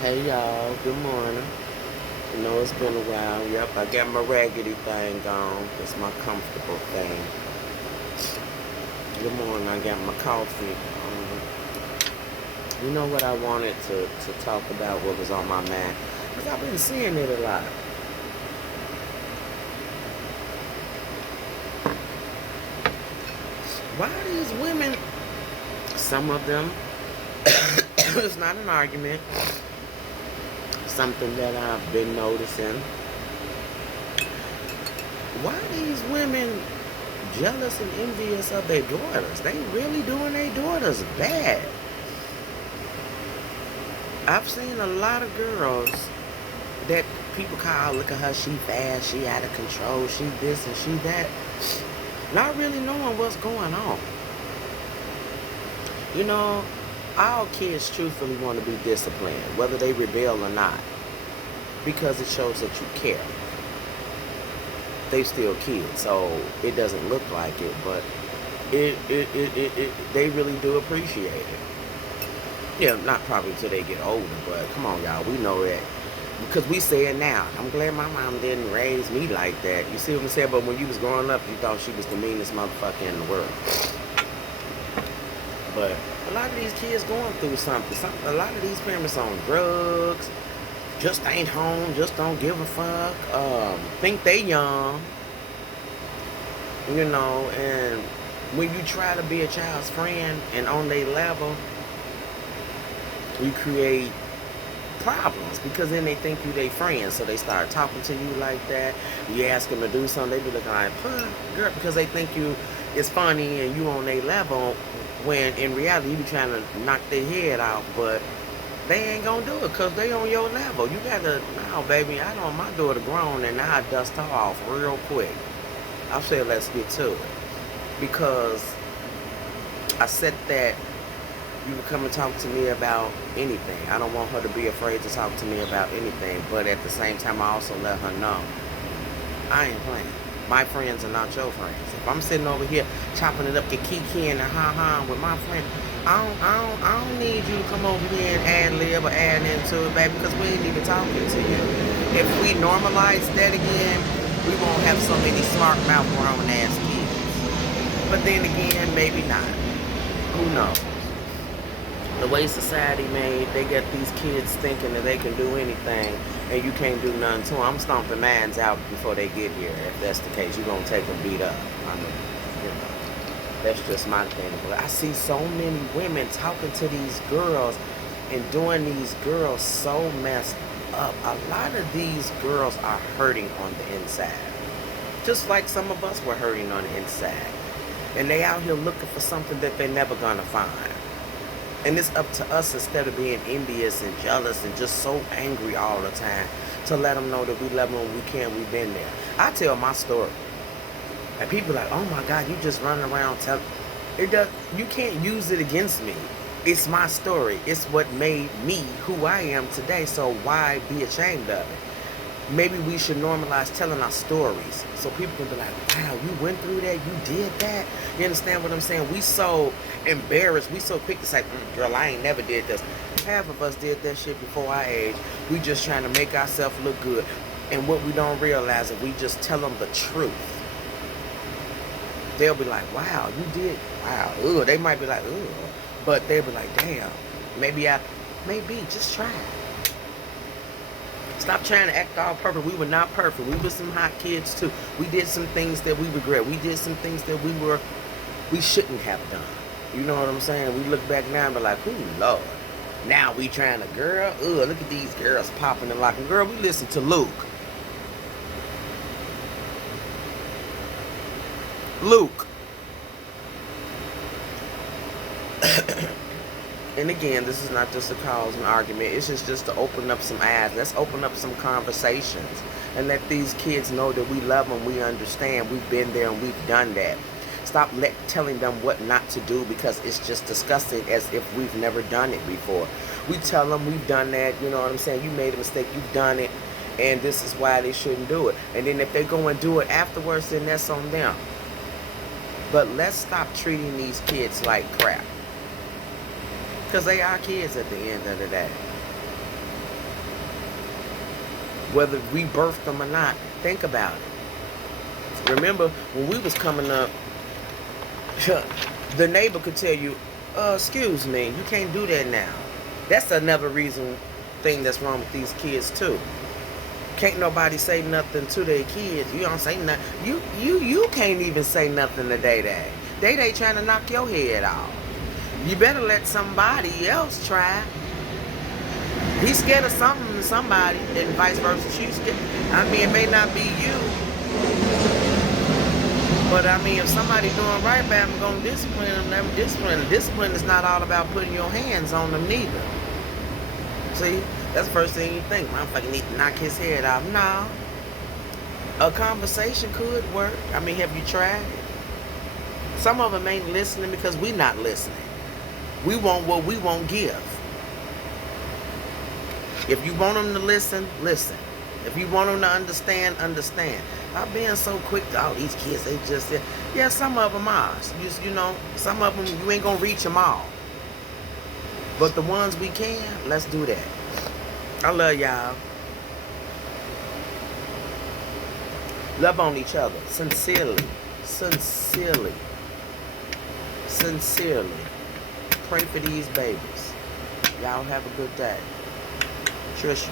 Hey y'all, good morning. You know it's been a while. Yep, I got my raggedy thing on. It's my comfortable thing. Good morning. I got my coffee. You know what I wanted to talk about? What was on my mind? Because I've been seeing it a lot. Why these women? Some of them. It's not an argument. Something that I've been noticing. Why these women jealous and envious of their daughters? They really doing their daughters bad. I've seen a lot of girls that people call, look at her, she fast, she out of control, she this and she that. Not really knowing what's going on. You know, all kids truthfully want to be disciplined, whether they rebel or not, because it shows that you care. They still kids, so it doesn't look like it, but they really do appreciate it. Yeah, not probably until they get older, but come on, y'all, we know that because we say it now. I'm glad my mom didn't raise me like that. You see what I'm saying? But when you was growing up, you thought she was the meanest motherfucker in the world. But a lot of these kids going through something. A lot of these parents on drugs, just ain't home, just don't give a fuck. Think they young, and when you try to be a child's friend and on their level, you create problems because then they think you their friends, so they start talking to you like that. You ask them to do something, they be looking like, girl, because they think you is funny and you on their level, when in reality you be trying to knock their head off, but they ain't gonna do it because they on your level. You gotta, now baby, I know my daughter grown and now I dust her off real quick. I said let's get to it because I said that you can come and talk to me about anything. I don't want her to be afraid to talk to me about anything, but at the same time, I also let her know I ain't playing. My friends are not your friends. If I'm sitting over here chopping it up, to kiki and ha-ha with my friend, I don't need you to come over here and add lib or add into it, baby, because we ain't even talking to you. If we normalize that again, we won't have so many smart mouth grown ass kids. But then again, maybe not. Who knows? The way society made, they get these kids thinking that they can do anything and you can't do nothing to them. I'm stomping mines out before they get here. If that's the case, you're going to take them beat up. I mean, you know, that's just my thing. But I see so many women talking to these girls and doing these girls so messed up. A lot of these girls are hurting on the inside. Just like some of us were hurting on the inside. And they out here looking for something that they're never going to find. And it's up to us, instead of being envious and jealous and just so angry all the time, to let them know that we love them when we can. We've been there. I tell my story. And people are like, oh my God, you just running around telling. It does. You can't use it against me. It's my story. It's what made me who I am today. So why be ashamed of it? Maybe we should normalize telling our stories so people can be like, wow, you went through that, you did that. You understand what I'm saying? We so embarrassed, we so quick to say, girl, I ain't never did this. Half of us did that shit before our age. We just trying to make ourselves look good. And what we don't realize is we just tell them the truth. They'll be like, wow, you did, wow, ugh. They might be like, ugh. But they'll be like, damn, maybe, just try it. Stop trying to act all perfect. We were not perfect. We were some hot kids too. We did some things that we regret. We did some things that we shouldn't have done. You know what I'm saying? We look back now and be like, ooh, Lord. Now we trying to, girl, look at these girls popping and locking. Girl, we listen to Luke. Luke. And again, this is not just to cause an argument. It's just to open up some eyes. Let's open up some conversations and let these kids know that we love them, we understand, we've been there and we've done that. Stop telling them what not to do because it's just disgusting as if we've never done it before. We tell them we've done that, you know what I'm saying? You made a mistake, you've done it, and this is why they shouldn't do it. And then if they go and do it afterwards, then that's on them. But let's stop treating these kids like crap. Because they are kids at the end of the day. whether we birthed them or not. Think about it. Remember when we was coming up, the neighbor could tell you, excuse me, you can't do that now. That's another thing that's wrong with these kids too. Can't nobody say nothing to their kids. You don't say nothing. You can't even say nothing to Day Day. Day Day trying to knock your head off. You better let somebody else try. He's scared of something, somebody, and vice versa. She's scared. I mean, it may not be you, but I mean, if somebody doing right by them, gonna discipline them. Them discipline. Discipline is not all about putting your hands on them neither. See, that's the first thing you think. Motherfucker need to knock his head off. No, a conversation could work. I mean, have you tried it? Some of them ain't listening because we not listening. We want what we won't give. If you want them to listen, listen. If you want them to understand, understand. I'm being so quick to all these kids. They just say, yeah, some of them are. You know, some of them, you ain't going to reach them all. But the ones we can, let's do that. I love y'all. Love on each other. Sincerely. Sincerely. Sincerely. Pray for these babies. Y'all have a good day. Trisha.